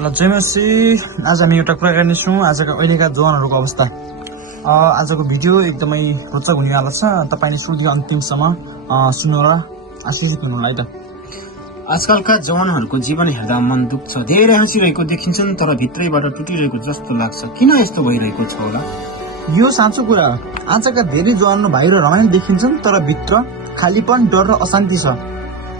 ल जयमसी आज हामी एउटा कुरा गर्नेछौँ आजका अहिलेका जवानहरूको अवस्था। आजको भिडियो एकदमै रोचक हुनेवाला छ। तपाईँले सुरुदेखि अन्तिमसम्म सुन्नुहोला, आशिषित हुनुहोला है त। आजकलका जवानहरूको जीवन हेर्दा मन दुख्छ। धेरै हाँसिरहेको देखिन्छन् तर भित्रैबाट टुटिरहेको जस्तो लाग्छ। किन यस्तो भइरहेको छ होला? यो साँचो कुरा हो। आजका धेरै जवान बाहिर रमाइलो देखिन्छन् तर भित्र खालीपन, डर र अशान्ति छ।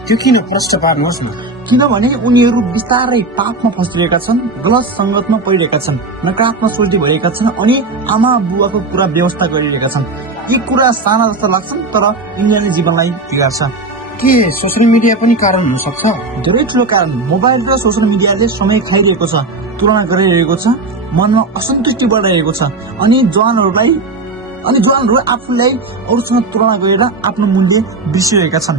त्यो किन प्रश्न पार्नुहोस् न। किनभने उनीहरू बिस्तारै पापमा फसिरहेका छन्, गलत सङ्गतमा परिरहेका छन्, नकारात्मक सोच्दै भइरहेका छन् अनि आमा बुवाको कुरा व्यवस्था गरिरहेका छन्। यी कुरा साना जस्तो लाग्छन् तर यिनीहरूले जीवनलाई बिगार्छ। के सोसियल मिडिया पनि कारण हुन सक्छ? धेरै ठुलो कारण। मोबाइल र सोसियल मिडियाले समय खाइरहेको छ, तुलना गरिरहेको छ, मनमा असन्तुष्टि बढाइरहेको छ अनि जवानहरू आफूलाई अरूसँग तुलना गरेर आफ्नो मूल्य बिर्सिरहेका छन्।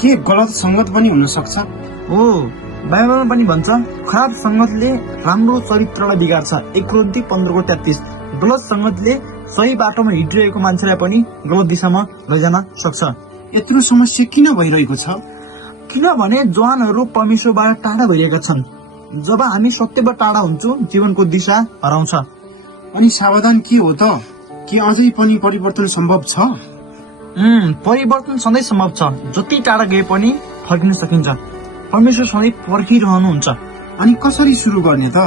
के गलत सङ्गत पनि हुन सक्छ? हो, बाइबलमा पनि भन्छ खराब सङ्गतले राम्रो चरित्रलाई बिगार्छ। 1 कोरिन्थी 15:33। गलत सङ्गतले सही बाटोमा हिँडिरहेको मान्छेलाई पनि गलत दिशामा लैजान सक्छ। यत्रो समस्या किन भइरहेको छ? किनभने जवानहरू परमेश्वरबाट टाढा भइरहेका छन्। जब हामी सत्यबाट टाढा हुन्छौँ जीवनको दिशा हराउँछ। अनि सावधान के हो त? के अझै पनि परिवर्तन सम्भव छ? परिवर्तन सधैँ सम्भव छ। जति टाढा गए पनि फर्किन सकिन्छ। परमेश्वर सधैँ पर्खिरहनुहुन्छ। अनि कसरी सुरु गर्ने त?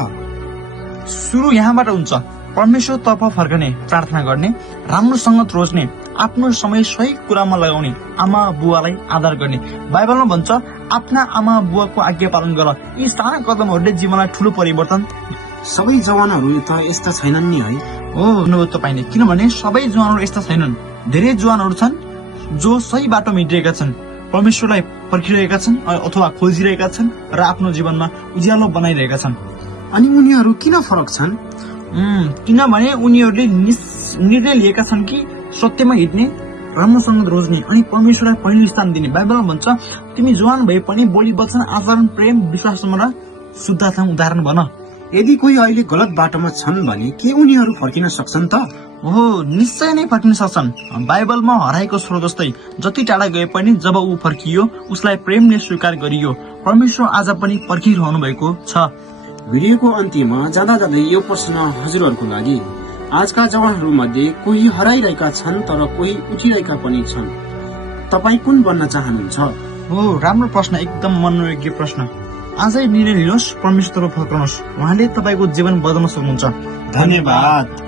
सुरु यहाँबाट हुन्छ। परमेश्वरतर्फ फर्कने, प्रार्थना गर्ने, राम्रो सङ्गत रोज्ने, आफ्नो समय सही कुरामा लगाउने, आमा बुवालाई आदर गर्ने। बाइबलमा भन्छ आफ्ना आमा बुवाको आज्ञा पालन गर। यी साना कदमहरूले जीवनलाई ठुलो परिवर्तन। सबै जवानहरू त यस्ता छैनन् नि है? हो, अनुभव तपाईँले। किनभने सबै जवानहरू यस्ता छैनन्। धेरै जवानहरू छन् जो सही बाटोमा हिँडिरहेका छन्, परमेश्वरलाई पर्खिरहेका छन् अथवा खोजिरहेका छन् र आफ्नो जीवनमा उज्यालो बनाइरहेका छन्। अनि उनीहरू किन फरक छन्? किनभने उनीहरूले निर्णय लिएका छन् कि सत्यमा हिँड्ने, राम्रोसँग रोज्ने अनि परमेश्वरलाई पहिलो स्थान दिने। बाइबलमा भन्छ तिमी जवान भए पनि बोली वचन, आचरण, प्रेम, विश्वासमा र शुद्धतामा उदाहरण बन। यदि कोही अहिले गलत बाटोमा छन् भने के उनीहरू फर्किन सक्छन् त? हो, निश्चय नै फर्किन सक्छन्। बाइबलमा हराएको स्रोत जस्तै जति टाढा गए पनि जब ऊ फर्कियो उसलाई प्रेमले स्वीकार गरियो। परमेश्वर आज पनि पर्खिरहनु भएको छ। भिडियोको अन्त्यमा जाँदा यो प्रश्न हजुरहरूको लागि। आजका जवानहरू मध्ये कोही हराइरहेका छन् तर कोही उठिरहेका पनि छन्। तपाईँ कुन बन्न चाहनुहुन्छ? हो, राम्रो प्रश्न, एकदम मनोयोग्य प्रश्न। आजै निर्णय लिनुहोस्, परमेश्वरतर्फ फर्कनुहोस्। उहाँले तपाईँको जीवन बदल्न सक्नुहुन्छ। धन्यवाद।